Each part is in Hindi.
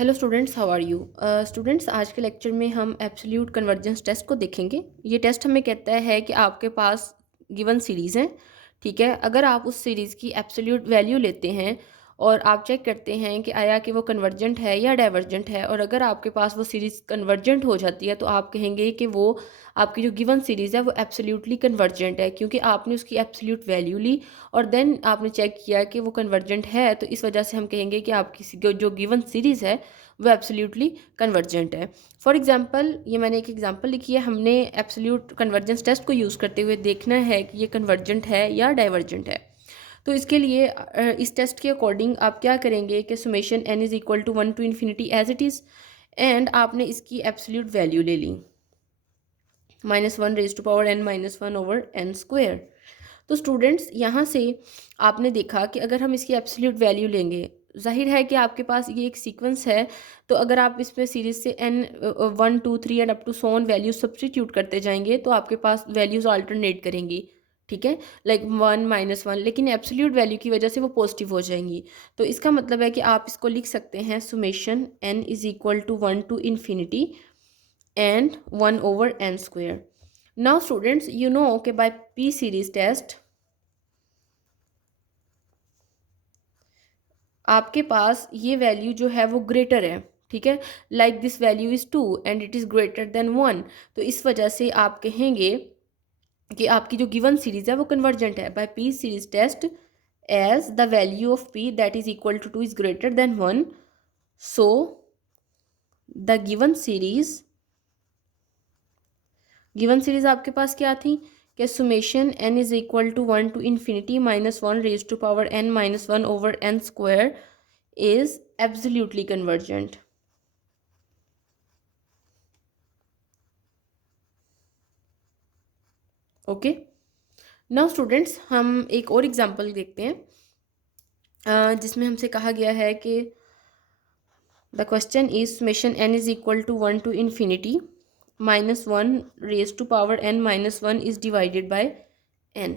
Hello students, how are you. Students, आज के लेक्चर में हम एब्सोल्यूट कन्वर्जेंस टेस्ट को देखेंगे। ये टेस्ट हमें कहता है कि आपके पास गिवन सीरीज़ है, ठीक है। अगर आप उस सीरीज़ की एब्सोल्यूट वैल्यू लेते हैं और आप चेक करते हैं कि आया कि वो कन्वर्जेंट है या डाइवर्जेंट है, और अगर आपके पास वो सीरीज़ कन्वर्जेंट हो जाती है तो आप कहेंगे कि वो आपकी जो गिवन सीरीज़ है वो एब्सोल्यूटली कन्वर्जेंट है, क्योंकि आपने उसकी एब्सोल्यूट वैल्यू ली और देन आपने चेक किया कि वो कन्वर्जेंट है। तो इस वजह से हम कहेंगे कि आपकी जो गिवन सीरीज़ है वो एब्सोल्युटली कन्वर्जेंट है। फॉर एग्जांपल, ये मैंने एक एग्जांपल लिखी है। हमने एब्सोल्यूट कन्वर्जेंस टेस्ट को यूज़ करते हुए देखना है कि ये कन्वर्जेंट है या डाइवर्जेंट है। तो इसके लिए इस टेस्ट के अकॉर्डिंग आप क्या करेंगे कि summation n is equal to 1 to infinity as it is, and आपने इसकी एब्सोल्यूट वैल्यू ले ली -1 raise to power n -1 over n square. तो स्टूडेंट्स, यहाँ से आपने देखा कि अगर हम इसकी एब्सोल्यूट वैल्यू लेंगे, जाहिर है कि आपके पास ये एक सीक्वेंस है। तो अगर आप इसमें सीरीज से n 1 2 3 and up to so on values substitute करते जाएंगे तो आपके पास वैल्यूज अल्टरनेट करेंगी, ठीक है, लाइक 1 -1, लेकिन एब्सोल्यूट वैल्यू की वजह से वो पॉजिटिव हो जाएंगी। तो इसका मतलब है कि आप इसको लिख सकते हैं summation n is equal to 1 to infinity and 1 over n square. Now students, you know कि बाय पी सीरीज टेस्ट आपके पास ये वैल्यू जो है वो ग्रेटर है, ठीक है, like this value is 2 and it is greater than 1। तो इस वजह से आप कहेंगे कि आपकी जो गिवन सीरीज़ है वो कन्वर्जेंट है by p series test as the value of p that is equal to 2 is greater than 1। So the given series आपके पास क्या थी कि summation n is equal to 1 to infinity -1 raise to power n -1 over n square is absolutely convergent। Okay, now students, हम एक और एग्जांपल देखते हैं जिसमें हमसे कहा गया है कि the question is summation n is equal to 1 to infinity -1 raise to power n -1 is divided by n।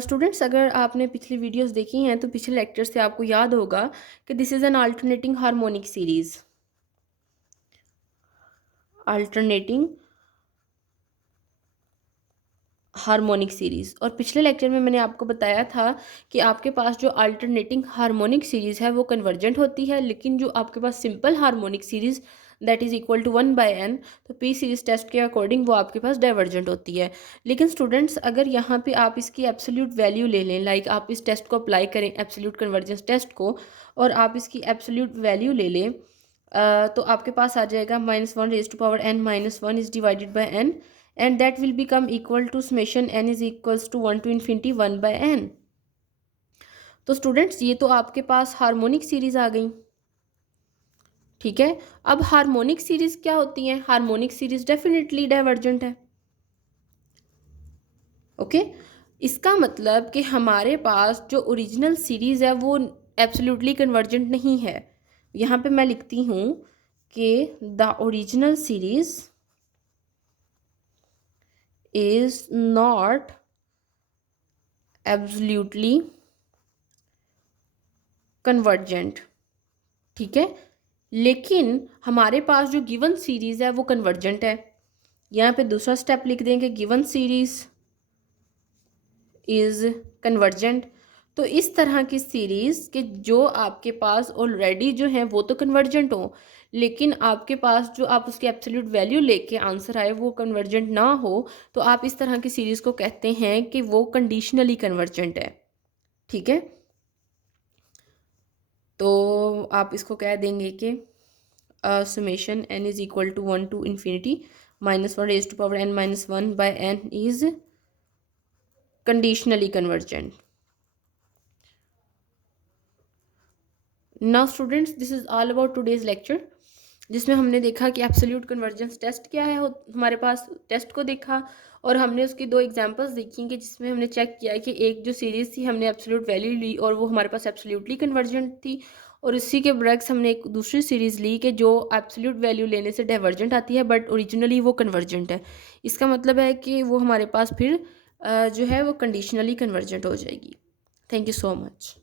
Students, अगर आपने पिछली वीडियोस देखी हैं तो पिछले लेक्चर से आपको याद होगा कि this is an alternating harmonic series. और पिछले लेक्चर में मैंने आपको बताया था कि आपके पास जो अल्टरनेटिंग हार्मोनिक सीरीज़ है वो कन्वर्जेंट होती है, लेकिन जो आपके पास simple harmonic series that is equal to 1/n, तो पी सीरीज़ टेस्ट के अकॉर्डिंग वो आपके पास डाइवर्जेंट होती है। लेकिन स्टूडेंट्स, अगर यहाँ पे आप इसकी एब्सोल्यूट वैल्यू ले लें, लाइक आप इस टेस्ट को अप्लाई करें एब्सोल्यूट कन्वर्जेंस टेस्ट को, और आप इसकी एब्सोल्यूट वैल्यू ले लें, तो आपके पास आ जाएगा -1 raise to power n -1 is divided by n, and that will become equal to summation n is equals to 1 to infinity 1/n। तो स्टूडेंट्स, ये तो आपके पास हार्मोनिक सीरीज आ गई, ठीक है। अब हार्मोनिक सीरीज क्या होती है? हार्मोनिक सीरीज डेफिनेटली डाइवर्जेंट है, ओके। इसका मतलब कि हमारे पास जो ओरिजिनल सीरीज है वो एब्सोल्युटली कन्वर्जेंट नहीं है। यहाँ पे मैं लिखती हूँ कि the original series is not absolutely convergent, ठीक है। लेकिन हमारे पास जो गिवन सीरीज है वो कन्वर्जेंट है। यहाँ पे दूसरा स्टेप लिख देंगे, गिवन सीरीज इज कन्वर्जेंट। तो इस तरह की सीरीज के जो आपके पास ऑलरेडी जो है वो तो कन्वर्जेंट हो, लेकिन आपके पास जो आप उसकी एब्सोल्यूट वैल्यू लेके आंसर आए वो कन्वर्जेंट ना हो, तो आप इस तरह की सीरीज को कहते हैं कि वो कंडीशनली कन्वर्जेंट है, ठीक है। तो आप इसको कह देंगे कि summation n is equal to 1 to infinity -1 raise to power n -1 by n is conditionally convergent. Now students, this is all about today's lecture, जिसमें हमने देखा कि एब्सोल्यूट कन्वर्जेंस टेस्ट क्या है। हमारे पास टेस्ट को देखा और हमने उसकी दो एग्जांपल्स देखी कि जिसमें हमने चेक किया कि एक जो सीरीज़ थी हमने एब्सोल्यूट वैल्यू ली और वो हमारे पास एब्सोल्युटली कन्वर्जेंट थी, और इसी के ब्रैक्स हमने एक दूसरी सीरीज़ ली कि जो एब्सोल्यूट वैल्यू लेने से डाइवर्जेंट आती है बट ओरिजिनली वो कन्वर्जेंट है। इसका मतलब है कि वो हमारे पास फिर जो है वो कंडीशनली कन्वर्जेंट हो जाएगी। Thank you so much.